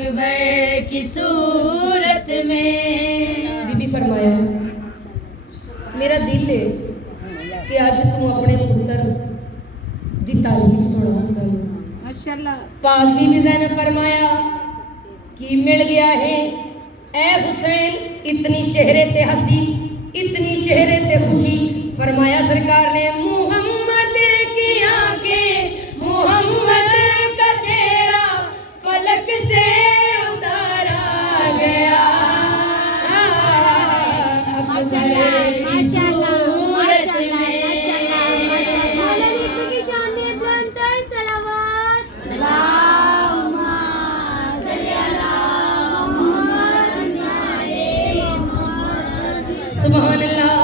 अकबर की सूरत में। बीबी फरमाया मेरा दिल है कि अज तू अपने पुत्र दी तारीफ सुना सन। माशाल्लाह। पाक बीबी ज़ैनब फरमाया कि मिल गया है ए हुसैन, इतनी चेहरे ते हंसी, इतनी चेहरे ते खुशी। फरमाया सरकार ने मुहम्मद की आंखें, मुहम्मद का चेहरा फलक से उतारा गया। सुभान अल्लाह,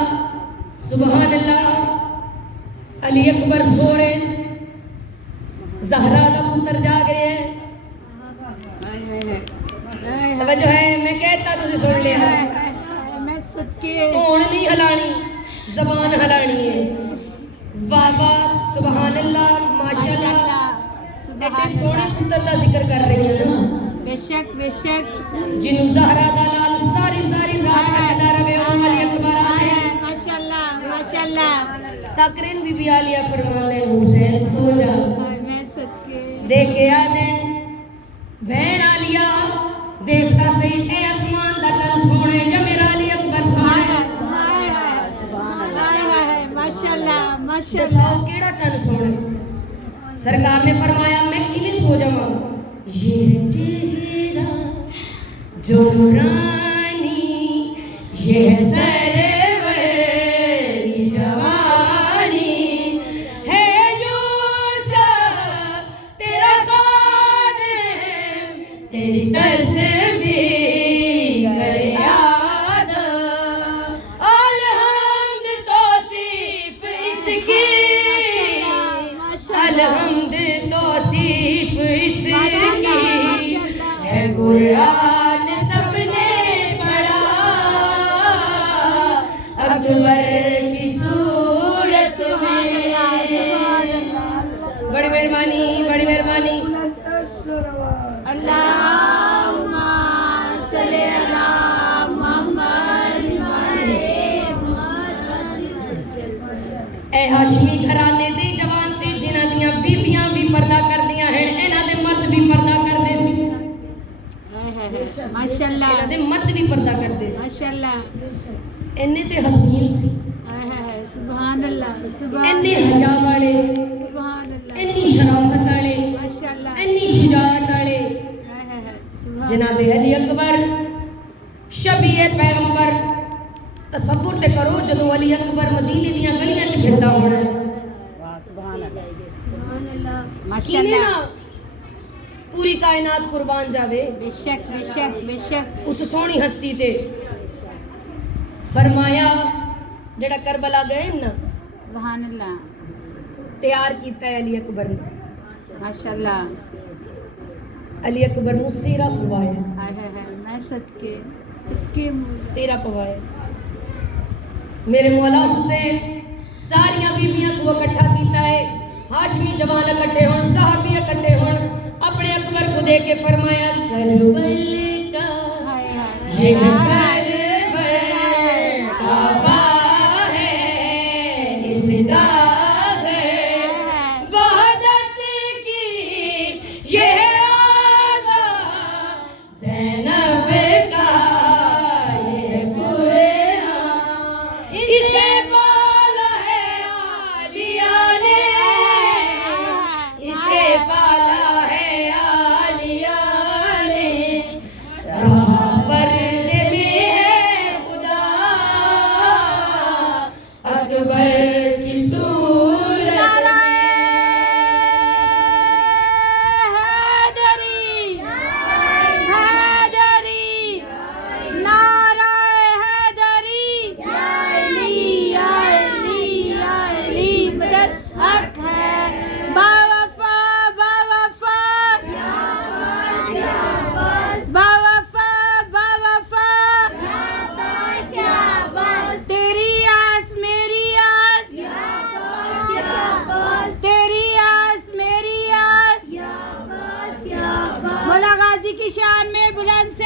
सुभान अल्लाह। अली अकबर सो रहे, ज़हरा का पुत्र जाग रहे हैं। जो है मैं कहता तुझे सुन लिया, मैं सदके तोड़ नहीं हलानी, जबान हलानी है। वाह वाह, सुभान अल्लाह, माशाल्लाह। एडे सोहने पुत्र का जिक्र कर रही है ना। बेशक बेशक जिन्हों ज़हरा दा लाल सारी सारी रात कहता रहे और अली अकबर आए। माशाल्लाह माशाल्लाह। तकरीन बीबी आलिया फरमाने हुसैन सो जा, मैं सदके देख के आ दे बहन आलिया, देखता सही ए आसमान दा टन सोने या मेरा अली अकबर सोने। माशाल्लाह माशाल्लाह। दसाओ केड़ा चन सोने। सरकार ने फरमाया मैं किले सो जावां, ये चेहरा जो रानी, ये सरवर की जवानी है, जो सब तेरा कादम, तेरी तस्बीह कर याद। अलहम्द तौसीफ इसकी, अलहम्द तौसीफ इसकी है, कुरान सबने पढ़ा, अकबर की सूरत में। बड़ी मेहरबानी, बड़ी मेहरबानी। अल्लाहुम्मा सल्ली अला मुहम्मद। ए हाशमी घराने दी जवान सी, जिन्हां दियां बीबियां भी पर्दा करदियां हैं, इन्हां दे मर्द भी पर्दा करदे सी। माशाल्लाह इन्हां दे मर्द भी पर्दा करदे सी। माशाल्लाह। इन्ने ते हसीन सी, सुभान अल्लाह सुभान इन्ने हया वाले, सुभान अल्लाह, इन्नी शराफत वाले, माशाल्लाह, इन्नी शुजाअत वाले। सुभान जनाब अली अकबर शबीए पैगंबर। तसव्वुर ते करो जदों अली अकबर मदीने दियां गलियां च फिरदा होना। अल्लाह किने माशाल्लाह। ना पूरी कायनात कुर्बान जावे बेशक बेशक बेशक। उस सोहनी हस्ती ते। फरमाया जेड़ा करबला गए ना, सुभान अल्लाह तैयार कीता है अली अकबर ने। माशाल्लाह। अली अकबर नूं सेरा पवाया, हाय हाय हाय, मैं सदके सदके मुझ सेरा पवाया। मेरे मौला हुसैन सारियां बीबियां को इकट्ठा कीता है। हाशमी जवान इकट्ठे होन, साहबी इकट्ठे होन, अपने अकबर को दे के फरमाया करबल का हाय हाय ये सरवर काबा है, इसका घर वहदत की ये आज़ा, ज़ैनब का ये कुरान, इसे पाला है आलिया ने, इसे पाला है आलिया ने। राह पर्दे में की शान में बुलंद से